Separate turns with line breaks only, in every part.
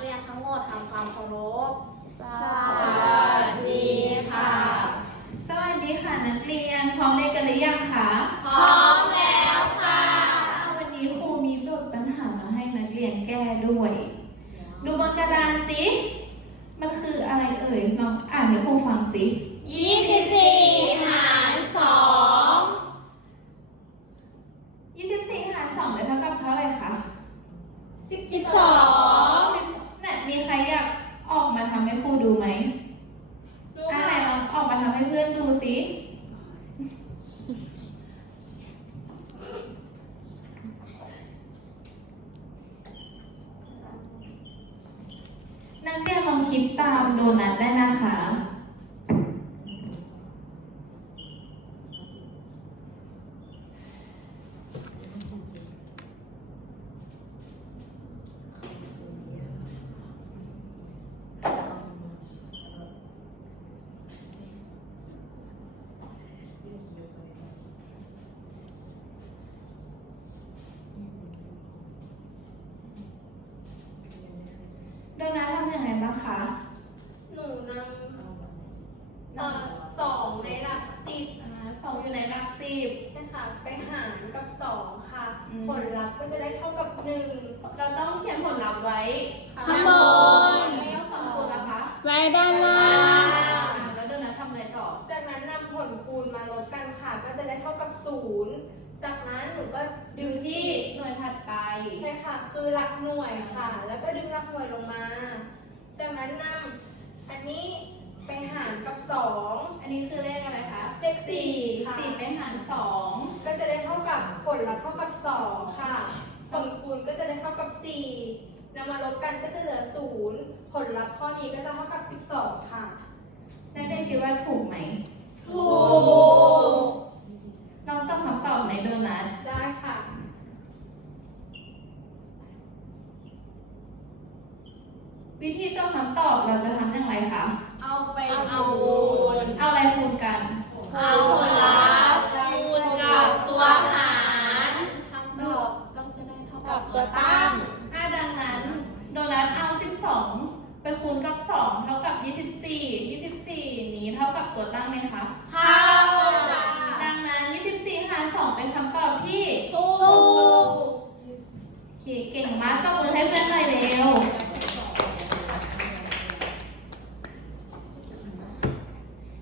เรียนทั้งหมดทำความเคารพ
สวัสดีค่ะ
สวัสดีค่ะนักเรียนพร้อมเรียนกันหรือยังคะ
พร้อมแล้วค่ะ
วันนี้ครูมีโจทย์ปัญหามาให้นักเรียนแก้ด้วย ดูบนกระดานสิ มันคืออะไรเอ่ยลองอ่านให้ครูฟังสิ
ยี่สิบสี่หารสอง
24หาร2ได้เท่ากับเท่าไหร่คะ
สิบสิบสอง
เนี่ยมีใครอยากออกมาทำให้ครูดูไหม
ดู
อะ
ค่ะ
ไหนลองออกมาทำให้เพื่อนดูสิ นักเรียนลองคิดตามโดนัทได้นะคะ โดนัททำยังไงบ้างคะ
หนูนำเอ่อสองในหลักสิบ
อ่าสองอยู่ในหลักสิบ
นะคะไปหารกับสองค่ะ
อืม
ผลลัพธ์ก็จะได้เท่ากับหนึ่ง
เราต้องเขียนผลลัพธ์ไว้
ข้างบน
ไม่ต้องฟังคุณนะคะ
ไว้ด้านล่า
อ่างแล้วโดนัททำอะไรต่อ
จากนั้นนำผลคูณมาลบกันค่ะ ก็จะได้เท่ากับศูนย์จากนั้นหนูก็ดึ
ดึ
ง
งที่
ที่
หน่วยถัดไป
ใช่ค่ะ คือหลักหน่วยค่ะ แล้วก็ดึงหลักหน่วยลงมา จากนั้นนำอันนี้ไปหารกับสอง
อันนี้คือเลขอะไรคะ
เลขสี่
สี่
ค่ะ
สี่เป็นหารสอง
ก็จะได้เท่ากับผลลัพธ์เท่ากับ2ค่ะ ผลคูณก็จะได้เท่ากับ4 นำมาลบกันก็จะเหลือ 0 ผลลัพธ์ข้อนี้ก็จะเท่ากับ 12 ค่ะ
นักเรียนคิดว่าถูกไหม
ถูก
ลองตอบคำตอบในโดนัท
ได้ค่ะ
วิธีตอบคำตอบเราจะทำอย่างไรคะ
เอาไป
เอา
คูณ
เอาอะไรคูณกัน
เอาผลลัพธ์คูณกับตัวหารคำตอบต้องจะได้เท่ากับตัวตั้ง
อ่าดังนั้น โดนัทเอา 12 ไปคูณกับ 2 เท่ากับ 24 24 นี้เท่ากับตัวตั้งไหมคะ
เท่ากับ
ดังนั้น 24 หาร 2 เป็นคำตอบที่
ถูก
โอเคเก่งมากตบมือให้เพื่อนหน่อยเร็ว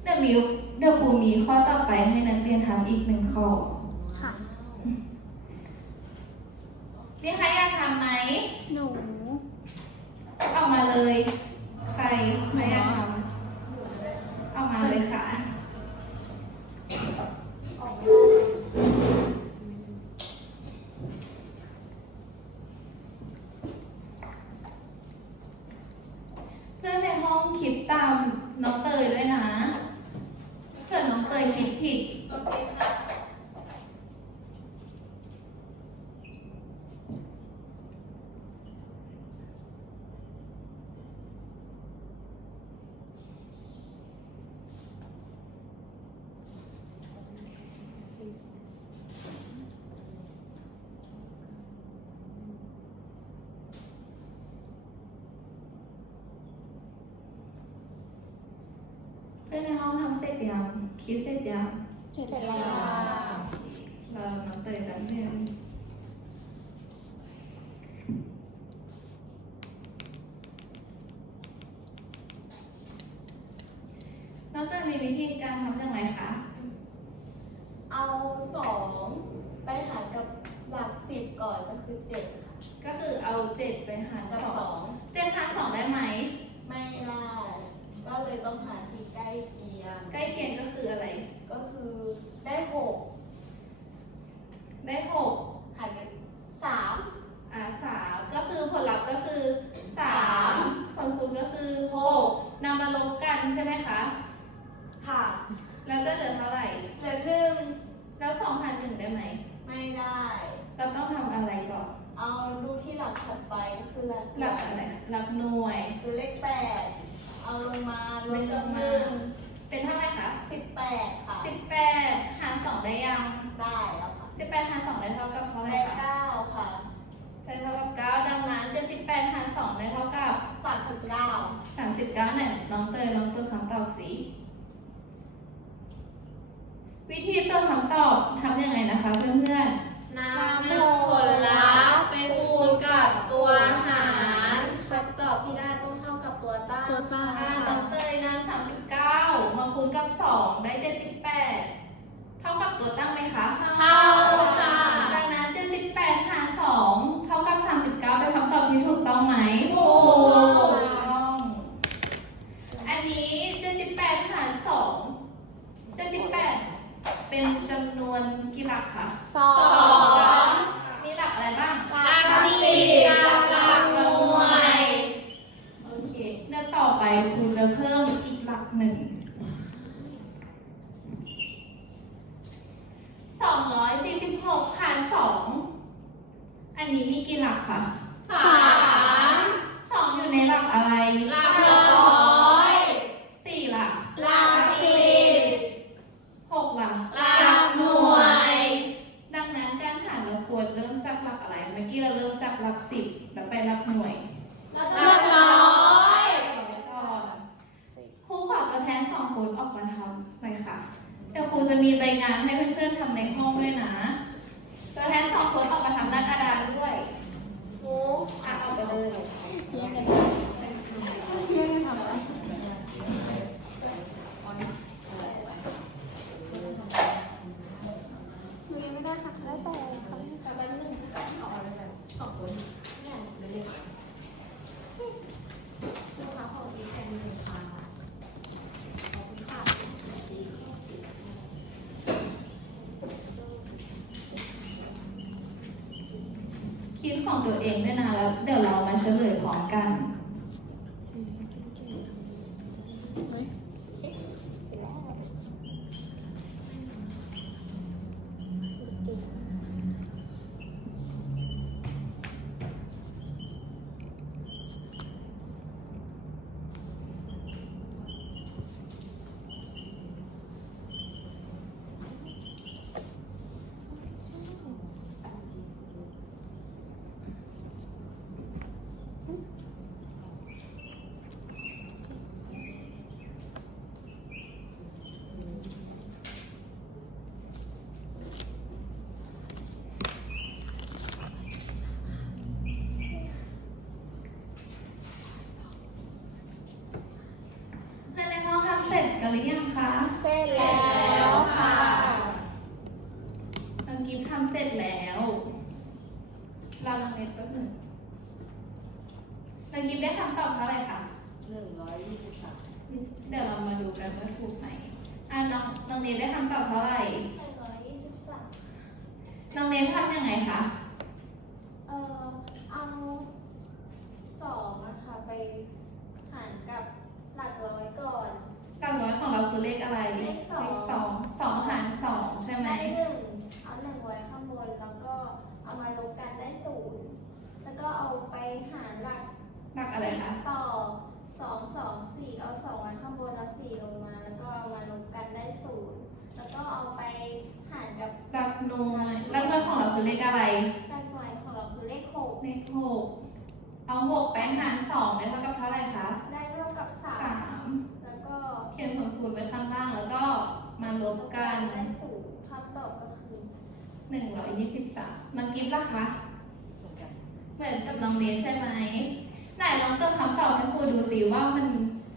เดี๋ยวมิวเดี๋ยวครูมีข้อต่อไปให้นักเรียนทำอีกหนึ่งข้อ
ค่ะ
มีใครอยากทำไหม
หนู
ออกมาเลย ใครใครอยากทำออกมาเลยค่ะ เพื่อนในห้องคิดตามน้องเตยด้วยนะเผื่อน้องเตยคิดผิด
โอเคค่ะ
เพื่อนในห้องทำเสร็จยัง คิดเสร็จยัง
เสร็จแล้ว
เราน้องเตยแป๊บนึงน้องเตยมีวิธีการทำอย่างไรคะ
เอาสองไปหารกับหลักสิบก่อนก็คือเจ็ดค่ะ
ก็คือเอาเจ็ดไปหาร
กับ
ส
ส
อ
อง ง
เจ็ดหารสองได้ไหม
ไม่ได้ก็ เลยต้องหาที่ใกล้เคียง
ใกล้เคียงก็คืออะไร
ก็คือได้หก
ได้หก
หารกับสาม
อ่าสามก็คือผลลัพธ์ก็คือสามผลคูณก็คือหกนำมาลบกันใช่ไหมคะ
ค่ะ
แล้วจะเหลือเท่าไหร่
เหลือหนึ่ง
แล้วสองพันหนึ่งได้ไหม
ไม่ได้
เราต้องทำอะไรก่อน
เอาดูที่หลักถัดไปก็คือหลัก
หลักอะไรหลักหน่วย
คือเลขแปด เอาลงมารวมกับ
ลง
ห
มา
นึ่ง
เป็นเท่าไหร่คะ
สิบแปดค่ะ
สิบแปดหารสองได้ยัง
ได้แล้วค่ะ
สิบแปดหารสองได้เท่ากับเท่าไหร่
ได้
คะ
เก้าค่ะ
ได้เท่ากับเก้าดังนั้นเจ็ดสิบแปดหารสองได้เท่ากับ39เนี่ยน้องเตยลองตัวคำตอบสิวิธีตัวคำตอบทำยังไงนะคะเพื่อนๆ
นำผลลัพธ์ไปคูณกับตัวหารคำตอบที่ได้ต้องเท่ากับ ตัวตั้ง
อ่าน้องเตยนำ39มาคูณกับ2ได้78เท่ากับตัวตั้งไหมคะ
เท่าค่ะ
ดังนั้น78หาร2เท่ากับ39เป็นคำตอบที่ถูกต้องไหม
ถูก
ต้องอันนี้78หาร2 78เป็นจำนวนกี่หลักคะ
สอง
มีหลักอะไรบ้าง
หลักสี่หลักหลักหน่วย
โอเคเดี๋ยวต่อไปครูจะเพิ่มอีกหลักหนึ่ง สองร้อยสี่สิบหกหารสอง อันนี้มีกี่หลักคะ
สาม
สองอยู่ในหลักอะไร
หลักร้อย
สี่หลัก
หลักสิบ
หกหลัก
หลักหน่วย
ดังนั้นการหารเราควรเริ่มจากหลักอะไร เมื่อกี้เราเริ่มจากหลักสิบแล้วไป หลักหน่วย
หลักร้อย
เอาไว้ก่อนครูขอตัวแทนสองคนออกมาทำหน่อยค่ะ เดี๋ยวครูจะมีรายงานให้เพื่อนๆทำในห้องด้วยนะ ตัวแทนสองคนออกมาทำหน้ากระดานด้วยอะเอาไปเลย
ไม่ได้ค่ะได้แต่ค่ะ
แป๊บนึงเอาอะไรแบบสองคนเนี่ยเดี๋ยวเรียกลูกค้าขอดีแทนหนึ่งค่ะขอบคุณค่ะคิด ของตัวเองด้วยนะแล้วเดี๋ยวเรามาเฉลยพร้อมกัน เพื่อนในห้องทำเสร็จกันหรือยังคะ
เสร็จแล้วค่ะ
น้องกิฟทำเสร็จแล้วเราลองเน็ตแป๊บหนึ่งน้องกิฟได้คำตอบเท่าไหร่คะ
หนึ่งร้อยยี่สิบสาม
เดี๋ยวเรามาดูกันว่าถูกไหมอะน้องน้องเนทได้คำตอบเท่าไหร่
หนึ่งร้อยยี่สิบสาม
น้องเนททำยังไงคะ
เอ่อเอาสองนะคะไปหารกับหลักร้อยก่อน
หลักร้อยของเราคือเลขอะไร
เลขสอง
สองสองหารสองใช่ไหม
ได้หนึ่งเอาหนึ่งไว้ข้างบนแล้วก็เอามาลบกันได้ศูนย์แล้วก็เอา ไปหารหลัก
หลักอะไรคะ
ต่อสองสองสี่เอาสองไว้ข้างบนแล้วสี่ลงมา แล้วก็เอามาลบกันได้ศูนย์แล้วก็เอาไปหารกับ
หลักหน่วยหลักหน่วยของเราคือเลขอะไร
หลักหน่วยของเราคือเลขหก
เลขหกเอาหกไปหารสองได้เท่ากับเท่าไหร่คะ
ได้ร่วมกับสา
สามม
แล้วก็
เขียนผลคูณไว้ข้างล่างแล้วก็มาลบกัน
ได้ศูนย์คำตอบก็คือ
หนึ่งร้อยยี่สิบสามน้องกิฟต์ล่ะคะ เหมือนกับน้องเนสใช่ไหมไหนลองเติมคำตอบให้ครูดูสิว่ามัน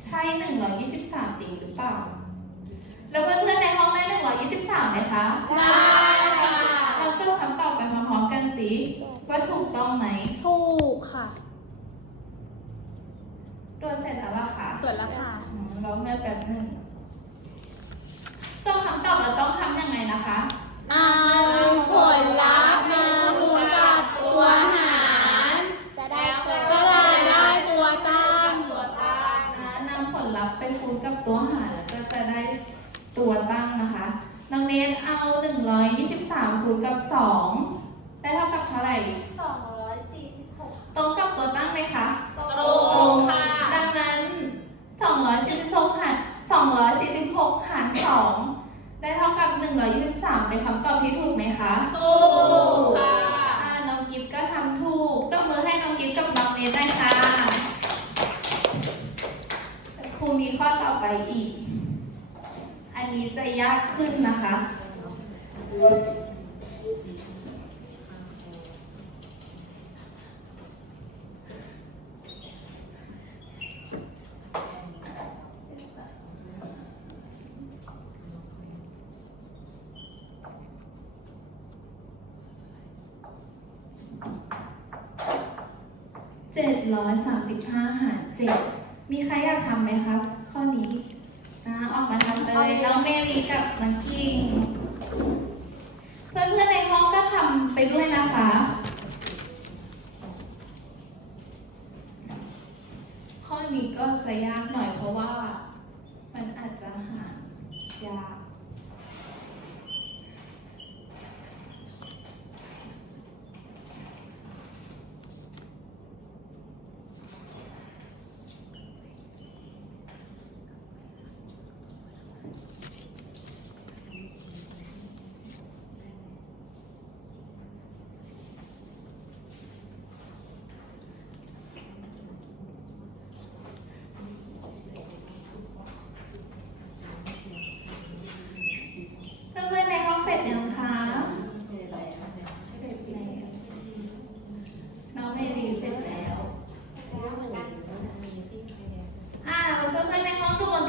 ใช่หนึ่งร้อยยี่สิบสามจริงหรือเปล่า แล้วเพื่อนๆในห้องได้หนึ่งร้อยยี่สิบสามไหมคะ
ได้ค่ะ
ลองเติมคำตอบไปพร้อมๆกันสิว่าถูกต้องไหม
ถูกค่ะ
ตัวเสร็จแล้วล่ะคะ
ตรวจแล้วค่ะ
อืมเราเมื่อแป๊บหนึงตัวคำตอบเราต้องทำยังไงนะคะ
เอาผลลัพธ์มาคูณกับตัวหาร จะได้ก็เลยได้ตัวตั้งตัวตั้ง
นะนำผลลัพธ์ไปคูณกับ ตัวหารแล้วก็จะได้ตัวตั้งนะคะ น้องเนทเอา 123คูณกับ 2 ได้เท่ากับเท่าไหร่
สองร้อยสี่สิบหก
ตรงกับตัวตั้งไหมคะ
ตรงค่ะ
ดังนั้น 246หาร246หาร2ได้เท่ากับ 123 เป็นคำตอบที่ถูกไหมคะ
ถูกค่ะ
อ่าน้องกิฟก็ทำถูกต้องมือให้น้องกิฟกับน้องเนทได้ค่ะ มี ข้อต่อไปอีก อันนี้จะยากขึ้นนะคะ เจ็ดร้อยสามสิบห้าหารเจ็ด มีใครอยากทำไหมครับ ข้อนี้อ่าออกมาทำเลยน้องเมรีกับน้องกิ้ง เพื่อนๆในห้องก็ทำไปด้วยนะคะ ข้อ นี้ก็จะยากหน่อยเพราะว่า มันอาจจะหายาก เพื่อนๆในห้องเสร็จยังคะเสร็จแล้วน้องเมรีเสร็จแล้ว อ่าเพื่อนๆใน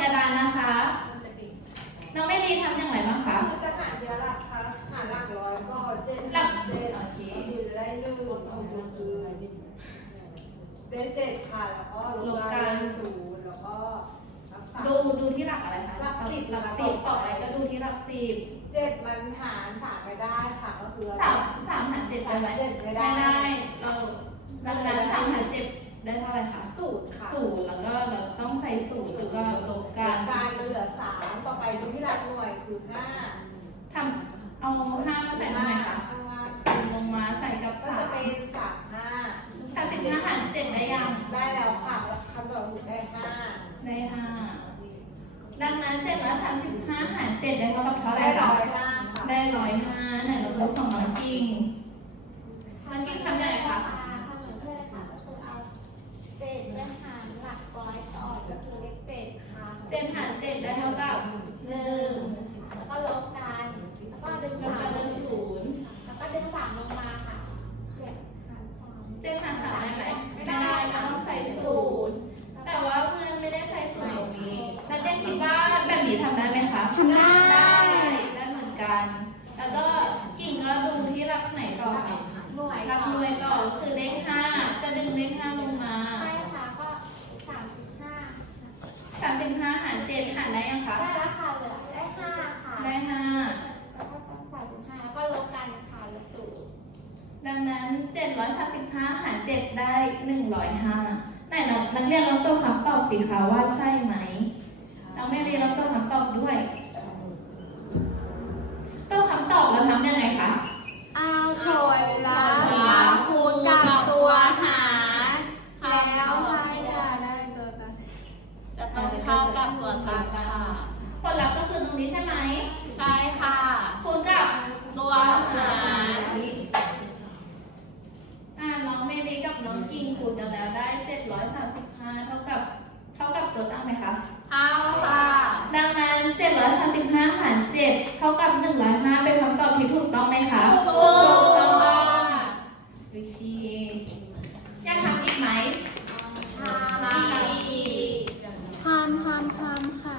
ห้องสมุดกระดานนะคะน้องเมรีทำอย่างไรบ้างคะ
จะหารเยอะหลักคะหารหลักร้อยก็เจ็ด
หลัก
เจ็ดก็คือจะได้หนึ่งสองคือได้เจ็ดค่ะแล้วก็ลบกันศูนย์แล้วก็รักษา
ดูดูที่หลักอะไรคะ
หลักสิบ
หลักสิบต่อไปก็ดูที่หลักสิบ
เจ็ดมันหารสามไปได้ค่ะก็คือ
สามสามหารเจ็ดได้ไหม
เจ็ดไม่ได้
ไม่ได้เออดังนั้นสามหารเจ็ด ได้เท่าไหร่คะ
ศูนย์ค่ะ
ศูนย์แล้วก็เราต้องใส่ศูนย์แล้วก็ลบกัน
การเหลือสามต่อไปดูที่หลักหน่วยคือห้า
ทำเอาห้ามาใส่ตรงไหนคะ
ข้างล่าง
ลงมาใส่กับ
ก็
สา
จะ
ม
เป็นสามห้า
สามสิบห้าหารเจ็ดได้ยัง
ได้แล้วค่ะแล้วคำตอบถูกได้ห้า
ได้ห้าดังนั้นเจ็ดร้อยสามสิบห้าหารเจ็ดได้เท่ากับเท่าไหร่
ได้
คะ
ร้อยห้าค่ะ
ได้ร้อยห้าไหนเราดูของน้องกิ้งน้องกิ้งทำยังไงคะ
ทำเหมือนเพื่อนค่ะก็คือเอาเจ็ดไปหารหลักร้อยต่อก็คือเลขเจ็ดค่ะ
เจ็ดหารเจ็ดได้เท่ากับหนึ่ง
แล้วก็ลบกันแล้วก็ดึง
แล้ว
สา
ก็
ม
เป็นศูนย์
แล้วก็ดึงสามลงมาค่ะเจ็ดหารสาม
เจ็ดหารสามได้ไหมไม่ได้ก็ต้องใส่ศูนย์แต่ว่าเพื่อนไม่ได้ใส่ศูนย์ตรงนี้นักเรียนคิดว่าแบบนี้ทำได้ไหมคะ
ทำได้
ได้เหมือนกัน แล้วก็กิ่งก็ดูที่หลักไหนต่อ
หน่วย
หลักหน่วยก่อนคือเลขห้าจะดึงเลขห้าลงมา
ใช่ค่ะก็สามสิบห้า
สามสิบห้าหารเจ็ดหารได้ยังคะ
ได้แล้วค่ะเหลือได้ห้าค่ะ
ได้ห้า
แล้วก็ต้องสามสิบห้าแล้วก็ลบกันค่ะเหลือศูนย์
ดังนั้น เจ็ดร้อยห้าสิบห้าหารเจ็ดได้หนึ่งร้อยห้าไหนนักนักเรียนลองตัวคำตอบสิคะว่าใช่ไหมน้องแม่เรียนลองตัวคำตอบด้วยตัวคำตอบเราทำยังไงคะ
เอาผลลัพธ์มาคูณกับตัวหารแล้วให้ได้ได้ตัวตาม
จะต้องเท่ากับตัวตั้งค่ะ
ผลลัพธ์ก็คือตรงนี้ใช่ไหม
ใช่ค่ะ
คูณกับ
ตัวหาร
อ่าน้องเมลีกับ น้องกิ่งคูณกันแล้วได้ 735 เท่ากับเท่ากับตัวตั้งไหมคะ
เท่าค่ะ
ดังนั้น 735หาร7เท่ากับ 105 เป็นคำตอบที่ถูกต้องไหมคะ
ถูกต้องค่ะ
โอเคอยากทำอีกไหม
ทำอีก
ทำทำทำค่ะ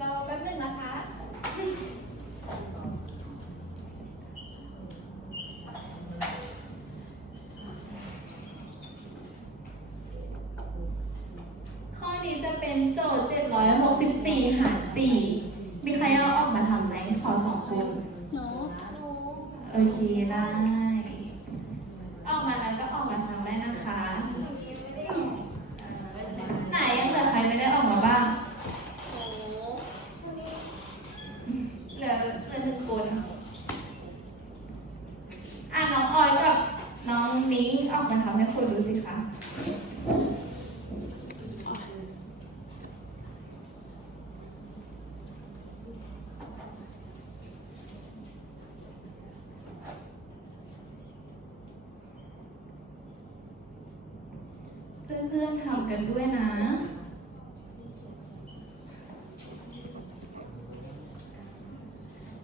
รอแป๊บหนึงนะคะ ข้อนี้จะเป็นโจทย์ 764 หาร 4 มีใครเอาออกมาทำไหม ขอสองคน
หนู
โอเคได้ ออกมาแล้วก็ออกมาทำได้นะคะ ไหนยังเหลือใครไม่ได้ออกมาบ้าง เหลือเหลือหนึ่งคน อะน้องออยกับน้องนิ้งออกมาทำให้คนดูสิคะ เพื่อนๆทำกัน ด้วยนะ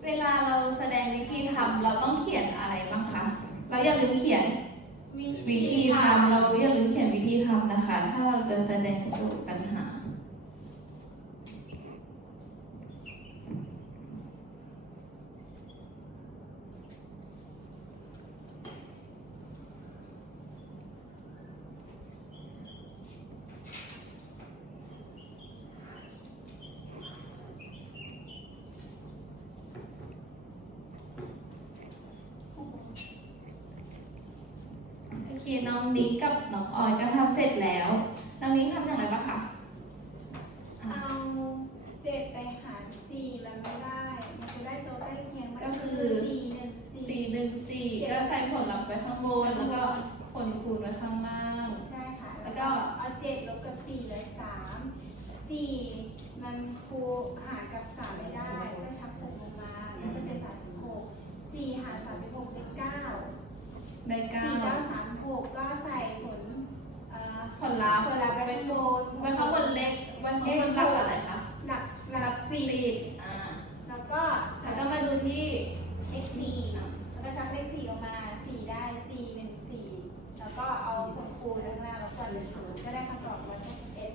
เวลาเราแสดงวิธีทำเราต้องเขียนอะไรบ้างคะ เราอย่าลืมเขียนวิธีทำเราอย่าลืมเขียนวิธีทำนะคะ ถ้าเราจะแสดงโจทย์ปัญหา โอเค น้องนิ้งกับน้องออยก็ทำเสร็จแล้ว น้องนิ้งทำอย่างไรบ้างคะ
เอาเจ็ดไปหารสี่แล้วไม่ได้ มันจะได้ตัวใกล้เคียงมัน
ก็คือ
สี่หนึ่งสี่
สี่หนึ่งสี่ก็ใส่ผลลัพธ์ ไว้ข้างบน แล้วก็ผลคูณไว้ข้างล่าง
ใช่ค่ะ
แล้วก็
เอาเจ็ดลบกับสี่เหลือสามสี่มันคูหารกับสามไม่ได้ก็ชักหกลงมาก็จะเป็นสามสิบหกสี่หารสามสิบหกเป็นเก้า
ได้เก้า
สี่เก้าสามหกก็ใส่ผลเอ่อ
ผลลัพธ์
ผลลัพธ์ไป
ไว้
ข้างบน
ไว้ข้างบนเล็ก ไว้ข้างบนหลักอะไรคะ
หลักหลักสี่
สิบอ่า
แล้วก็
แล้วก็มาดูที่
เลขสี่แล้วก็ชักเลขสี่ลงมา สี่ได้สี่หนึ่งสี่แล้วก็เอาผลคูณข้างล่างแล้วก็เลยศูนย์ก็ได้คำตอบร้อยหกสิบเอ็ด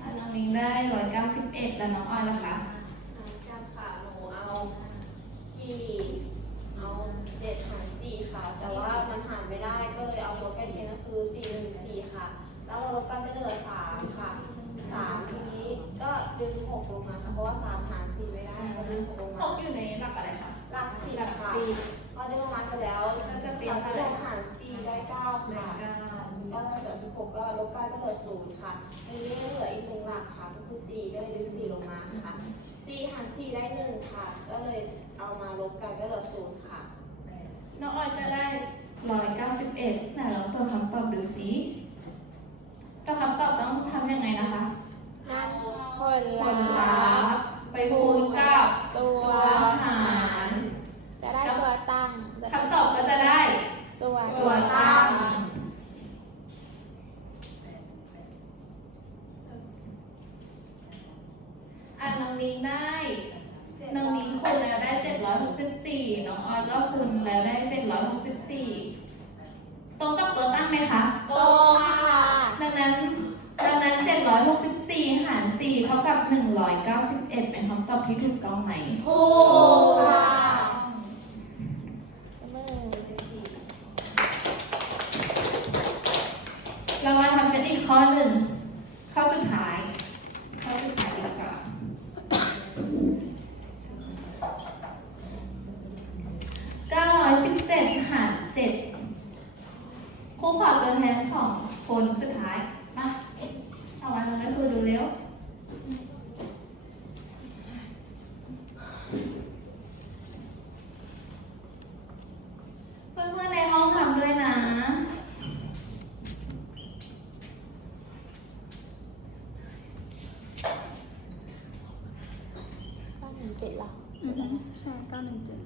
อ่าน้องนิ้งได้ร้อยเก้าสิบเอ็ดแล้วน้องออยล่ะคะ
เหมือนกันค่ะหนูเอาสี่เอาเจ็ดหารสี่ค่ะ แต่ว่ามันหารไม่ได้ก็เลยเอาตัวใกล้เคียงก็คือสี่หนึ่งสี่ค่ะ แล้วเราลบกันก็จะเหลือสามค่ะสามทีนี้ก็ดึงหกลงมาค่ะเพราะว่าสามหารสี่ไม่ได้ก็ดึงหกลง
ห
มาก
อยู่ในหลักอะไรคะ
หลักสิบ
หลัก
ค่ะ
สิบ
ก็ดึงลงมา ลือสิบหกก็ลบเก้าก็เหลือศูนย์ค่ะอันนี้เหลืออีกหนึ่งหลักค่ะก็คือสี่ก็เลยดึงสี่ลงมาค่ะสี่หารสี่ได้หนึ่งค่ะ ก็เลยเอามาลบกันก็เหลือศูนย์ค่ะ
น้องออยก็ได้ร้อยเก้าสิบเอ็ดไหนลองตัวคำตอบดูสิตัวคำตอบต้องทำยังไงนะคะ
นั่นผล
ผลลัพธ์ไปคูณกับ
ตัว
หาร
จะได้ตัวตั้ง
คำตอบก็จะได้
ตัว
ตัวตั้งอะ น้องนิ้งได้น้องนิ้งคูณแล้วได้764น้องออยก็คูณแล้วได้764ตรงกับตัวตั้งไหมคะ
ตรงค่ะ
ดังนั้นดังนั้น764หาร4เท่ากับ191เป็นคำตอบที่ถูกต้องไหม
ถูกค่ะมือ
เรามาทำกันอีกข้อหนึ่ง ข้อสุดท้าย ข้อสุดท้ายดีกว่า917 หาร 7ครูขอตัวแทนสอง คนสุดท้าย มาเอามาทำให้ครูดูเร็ว เพื่อนๆในห้องทำด้วยนะ
ก็หนึ่งเจ็ดหรอ
ใช่เก้าหนึ่งเจ็ด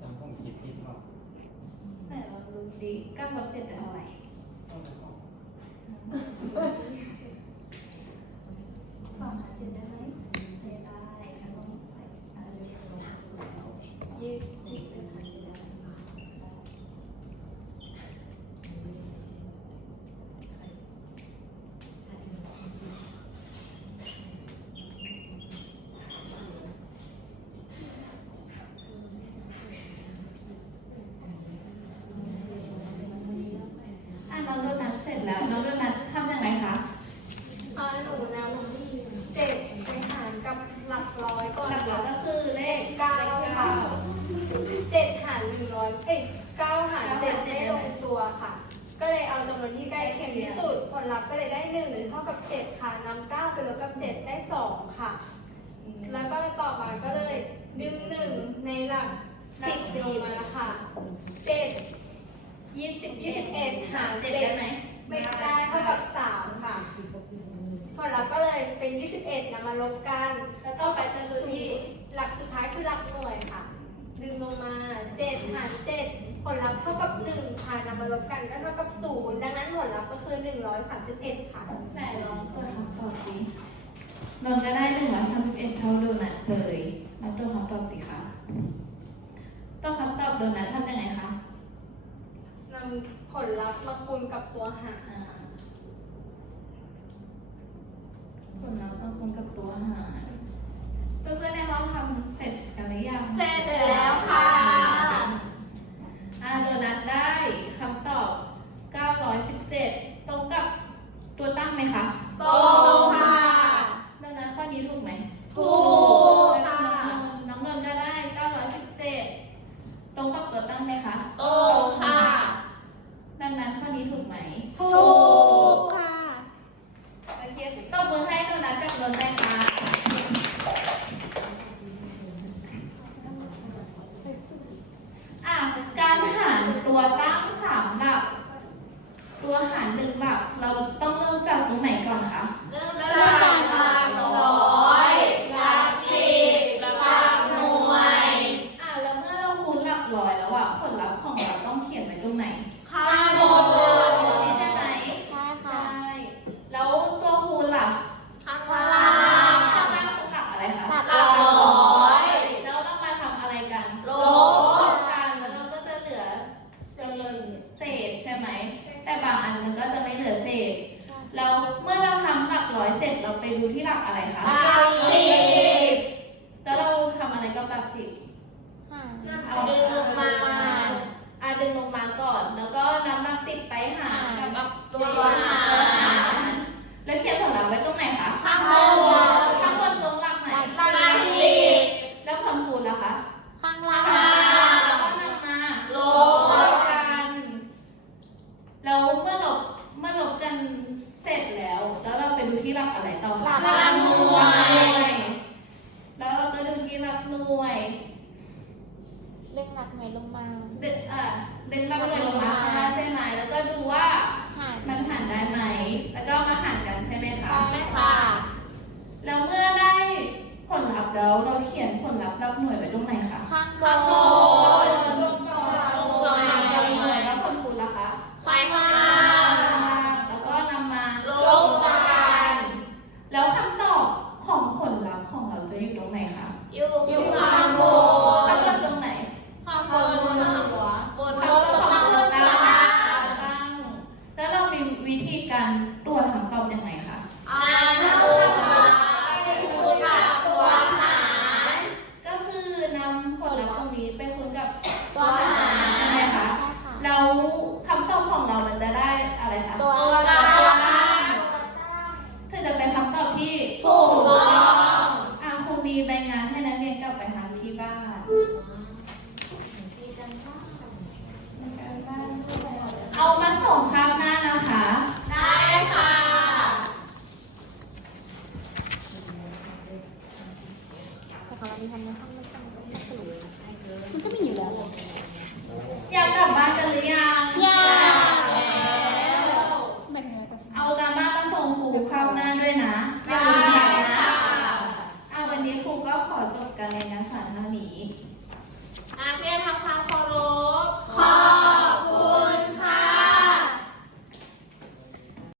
จำผมคิดผิดว่า
ไหนลองดูสิเก้าลบเจ็ดได้เท่าไหร่
ต้องไปสอง
สองหารเจ็ดได้ไหมไม่ได้ค่ะต้องไปอ่ายี่สิบยี่สิบอะน้องโดนัทเสร็จแล้ว น้องโดนัททำยังไงคะ
เออหนูนะหนูเจ็ดไปหารกับหลักร้อยก่อน
หลักๆก็คือเลข
เก้า
เลข
ค่ะ ก็เลยเอาจำนวนที่ใกล้เคียงที่สุด ผ ลลัพธ์ก็เลยได้หนึ่งเท่ากับเจ็ดค่ะนำเก้าไปลบกับเจ็ดได้สองค่ะ แล้วก็ต่อมาก็เลยดึงหนึ่งในหลักสิบลงมาค่ะเจ็ด
ยี่สิบ
ยี่สิบเอ็ดหาร
เจ็
เจ็
ด
ด
ได้ไหม
ไม่ได้เท่ากับสามค่ะผลลัพธ์ก็เลยเป็น21นำมาลบกัน
แล้วต่อไปจะดูที่
หลักสุดท้ายคือหลักหน่วยค่ะ ดึงลงมา7หาร7 ผลลัพธ์เท่ากับ1ค่ะนำมาลบกันก็เท่ากับ 0 ดังนั้นผลลัพธ์ก็คือ 131 ค่ะ
ไหนลองเปิดคำตอบสินนท์ก็ได้หนึ่งร้อยสามสิบเอ็ดเท่าโดนัทเลยมาตัวคำตอบสิคะตัวคำตอบโดนัททำยังไงคะ
นำผลลัพธ์มาคูณกับตัวหาร
อ่าผลลัพธ์มาคูณกับตัวหารเพื่อนๆในห้องทำเสร็จกันหรือยัง
เสร็จแล้วค่ะ
อ่า โดนัทได้คำตอบ 917 ตรงกับตัวตั้งไหมคะ
ตรงค่ะ
โดนัทข้อนี้ถูกไหม
ถูกค่ะ
น้องนนท์ก็ได้ 917 ตรงกับตัวตั้งไหมคะ
ตรงค่ะ
ดังนั้นข้อนี้ถูกไหม
ถูกค่ะ
โอเคตบมือให้โดนัทกับนนท์ได้ค่ะอะ การหารตัวตั้งสามหลัก ตัวหารหนึ่งหลัก เราต้องเริ่มจากตรงไหนก่อนคะ
เริ่มจากหลักร้อยหลักสิบหลักหน่วย
อะแล้วเมื่อเราคูณหลักร้อยแล้วอะผลลัพธ์ของเราต้องเขียนไว้ตรงไหน
ข้างบน
ตรงนี้ใช่ไหม
ใช่
ใช่
ค่ะ
แล้วตัวคูณล่ะ
ข้าง
ข้า
ล่าง
ล่าง
ง
ข้างล่างตรงหลักอะไรคะ
หลักร้อย
แล้วเรามาทำอะไรกัน
ล
ล
บ
บกันแล้วเราก็จะเหลือเศษ ใช่ไหม แต่บางอันมันก็จะไม่เหลือเศษแล้วเมื่อเราทำหลักร้อยเสร็จเราไปดูที่หลักอะไรคะ
หลักสิบ
แล้วเราทำอะไรกับหลักสิบเอา
ดึงลงมา
อะดึงลงมาก่อน แล้วก็นำหลักสิบไปหารกับ
กับตัวหาร
แล้วเขียนผลลัพธ์ไว้ตรงไหนคะ
ข้างบน
ข้างบนตรงหลักไหน
หลักสิบ
แล้วผลคูณล่ะคะ
ข้างล่าง
ข้างล่าง
แล้วก็นำมา
ล
ล
บบ
กันแล้วเมื่อลบเมื่อลบกันเสร็จแล้ว แล้วเราไปดูที่หลักอะไรต่อคะ
หลักหน่วย
แล้วเราก็ดูที่หลักหน่วย
เล็กหลักหน่วยลงมา
ดึงอะดึงหลักหน่วยลงมาข้างล่างใช่ไหมแล้วก็ดูว่า
หาร
มันหารได้ไหม แล้วก็มาหารกันใช่ไหมคะ
ใช่ค่ะ
แล้วเมื่อได้ผลลัพธ์แล้วเราเขียนผลลัพธ์หลักหน่วยไว้ตรงไหนคะ
ข้างบ
ข้างบ
น